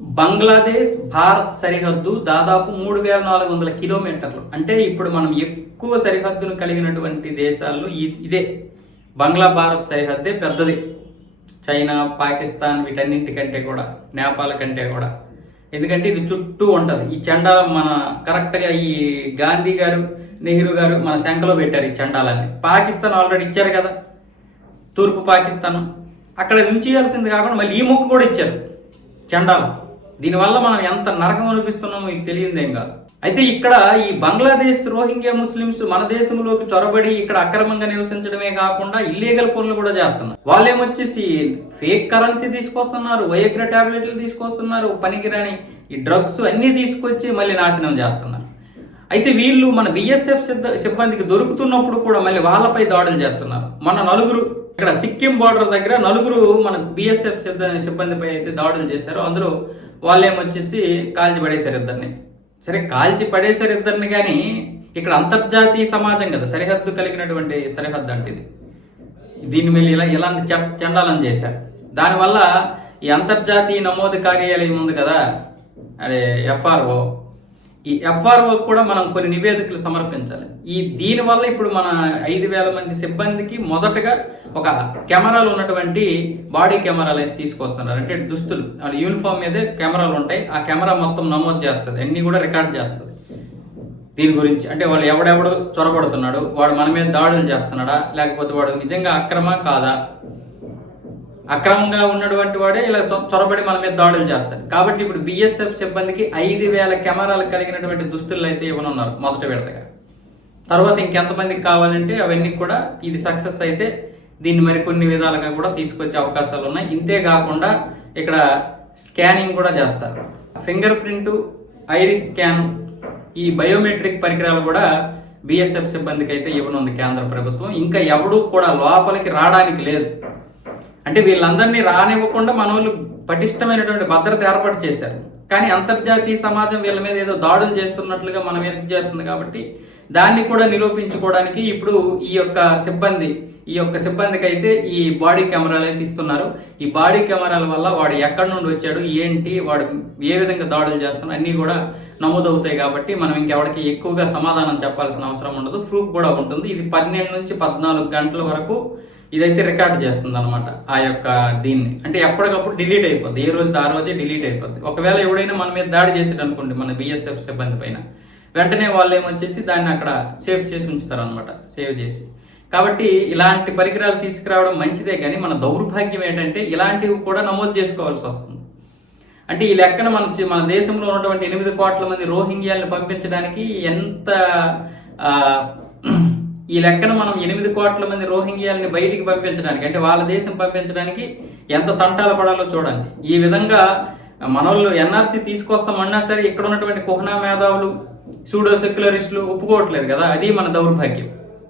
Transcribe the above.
బంగ్లాదేశ్ భారత్ సరిహద్దు దాదాపు మూడు వేల నాలుగు వందల కిలోమీటర్లు. అంటే ఇప్పుడు మనం ఎక్కువ సరిహద్దును కలిగినటువంటి దేశాల్లో ఇదే. బంగ్లా భారత్ సరిహద్దే పెద్దది. చైనా పాకిస్తాన్ వీటన్నింటికంటే కూడా నేపాల్ కంటే కూడా. ఎందుకంటే ఇది చుట్టూ ఉంటుంది. ఈ చండాలం మన కరెక్ట్గా ఈ గాంధీ గారు నెహ్రూ గారు మన శంఖలో పెట్టారు ఈ చెండాలన్నీ. పాకిస్తాన్ ఆల్రెడీ ఇచ్చారు కదా. తూర్పు పాకిస్తాన్. అక్కడ ఉంచేయాల్సింది కాకుండా మళ్ళీ ఈ ముక్కు కూడా ఇచ్చారు. చండాలం. దీనివల్ల మనం ఎంత నరకం అనిపిస్తున్నామో మీకు తెలియదేం కాదు. అయితే ఇక్కడ ఈ బంగ్లాదేశ్ రోహింగ్యా ముస్లిమ్స్ మన దేశంలోకి చొరబడి ఇక్కడ అక్రమంగా నివసించడమే కాకుండా ఇల్లీగల్ పనులు కూడా చేస్తున్నారు. వాళ్ళేమొచ్చేసి ఫేక్ కరెన్సీ తీసుకొస్తున్నారు వయగ్ర టాబ్లెట్లు తీసుకొస్తున్నారు పనికిరాని ఈ డ్రగ్స్ అన్నీ తీసుకొచ్చి మళ్ళీ నాశనం చేస్తున్నారు. అయితే వీళ్ళు మన బిఎస్ఎఫ్ సిబ్బందికి దొరుకుతున్నప్పుడు కూడా మళ్ళీ వాళ్ళపై దాడులు చేస్తున్నారు. మన నలుగురు ఇక్కడ సిక్కిం బార్డర్ దగ్గర నలుగురు మన బిఎస్ఎఫ్ సిబ్బందిపై అయితే దాడులు చేశారు. అందులో వాళ్ళు ఏమొచ్చేసి కాల్చి పడేశారు ఇద్దరిని. సరే కాల్చి పడేశారు ఇద్దరిని కానీ ఇక్కడ అంతర్జాతీయ సమాజం కదా సరిహద్దు కలిగినటువంటి సరిహద్దు అంటే ఇది. దీని మీద ఇలా ఇలాంటి చె- చండాలం చేశారు. దానివల్ల ఈ అంతర్జాతీయ నమోదు కార్యాలయం ఉంది కదా అదే ఎఫ్ఆర్ఓ ఈ ఎఫ్ఆర్ఓ కూడా మనం కొన్ని నివేదికలు సమర్పించాలి. ఈ దీనివల్ల ఇప్పుడు మన ఐదు వేల మంది సిబ్బందికి మొదటగా ఒక కెమెరాలు ఉన్నటువంటి బాడీ కెమెరాలు అయితే తీసుకొస్తున్నారు. అంటే దుస్తులు వాళ్ళ యూనిఫామ్ మీదే కెమెరాలు ఉంటాయి. ఆ కెమెరా మొత్తం నమోదు చేస్తుంది. అన్నీ కూడా రికార్డ్ చేస్తుంది. దీని గురించి అంటే వాళ్ళు ఎవడెవడు చొరబడుతున్నాడు వాడు మన మీద దాడులు చేస్తున్నాడా లేకపోతే వాడు నిజంగా అక్రమ కాదా అక్రమంగా ఉన్నటువంటి వాడే ఇలా చొ- చొరబడి మన మీద దాడులు చేస్తాడు. కాబట్టి ఇప్పుడు బిఎస్ఎఫ్ సిబ్బందికి ఐదు వేల కెమెరాలు కలిగినటువంటి దుస్తులు అయితే ఇవ్వనున్నారు మొదటి విడతగా. తర్వాత ఇంకెంతమందికి కావాలంటే అవన్నీ కూడా ఇది సక్సెస్ అయితే దీన్ని మరికొన్ని విధాలుగా కూడా తీసుకొచ్చే అవకాశాలు ఉన్నాయి. ఇంతే కాకుండా ఇక్కడ స్కానింగ్ కూడా చేస్తారు. ఫింగర్ ప్రింట్ ఐరిస్ స్కాన్ ఈ బయోమెట్రిక్ పరికరాలు కూడా బిఎస్ఎఫ్ సిబ్బందికి అయితే ఇవ్వనుంది కేంద్ర ప్రభుత్వం. ఇంకా ఎవడూ కూడా లోపలికి రావడానికి లేదు. అంటే వీళ్ళందరినీ రానివ్వకుండా మన వాళ్ళు పటిష్టమైనటువంటి భద్రత ఏర్పాటు చేశారు. కానీ అంతర్జాతీయ సమాజం వీళ్ళ మీద ఏదో దాడులు చేస్తున్నట్లుగా మనం మీద చేస్తుంది కాబట్టి దాన్ని కూడా నిరూపించుకోవడానికి ఇప్పుడు ఈ యొక్క సిబ్బంది ఈ యొక్క సిబ్బందికి అయితే ఈ బాడీ కెమెరాలు అయితే ఇస్తున్నారు. ఈ బాడీ కెమెరాల వల్ల వాడు ఎక్కడి నుండి వచ్చాడు ఏంటి వాడు ఏ విధంగా దాడులు చేస్తున్నారు అన్నీ కూడా నమోదవుతాయి కాబట్టి మనం ఇంకెవరికి ఎక్కువగా సమాధానం చెప్పాల్సిన అవసరం ఉండదు. ప్రూఫ్ కూడా ఉంటుంది. ఇది పన్నెండు నుంచి పద్నాలుగు గంటల వరకు ఇదైతే రికార్డ్ చేస్తుంది అనమాట ఆ యొక్క దీన్ని. అంటే ఎప్పటికప్పుడు డిలీట్ అయిపోద్ది. ఏ రోజు ఆ రోజే డిలీట్ అయిపోద్ది. ఒకవేళ ఎవడైనా మన మీద దాడి చేసాడు అనుకోండి మన బిఎస్ఎఫ్ సిబ్బంది పైన వెంటనే వాళ్ళు ఏమొచ్చేసి దాన్ని అక్కడ సేవ్ చేసి ఉంచుతారు అనమాట సేవ్ చేసి. కాబట్టి ఇలాంటి పరికరాలు తీసుకురావడం మంచిదే కానీ మన దౌర్భాగ్యం ఏంటంటే ఇలాంటివి కూడా నమోదు చేసుకోవాల్సి వస్తుంది. అంటే ఈ లెక్కన మన మన దేశంలో ఉన్నటువంటి ఎనిమిది కోట్ల మంది రోహింగ్యాలను పంపించడానికి ఎంత ఈ లెక్కన మనం ఎనిమిది కోట్ల మంది రోహింగ్యాలని బయటికి పంపించడానికి అంటే వాళ్ళ దేశం పంపించడానికి ఎంత తంటాలు పడాలో చూడండి. ఈ విధంగా మనోళ్ళు ఎన్ఆర్సీ తీసుకొస్తామన్నా సరే ఇక్కడ ఉన్నటువంటి కుహనా మేధావులు సూడో సెక్యులరిస్టులు ఒప్పుకోవట్లేదు కదా. అది మన దౌర్భాగ్యం.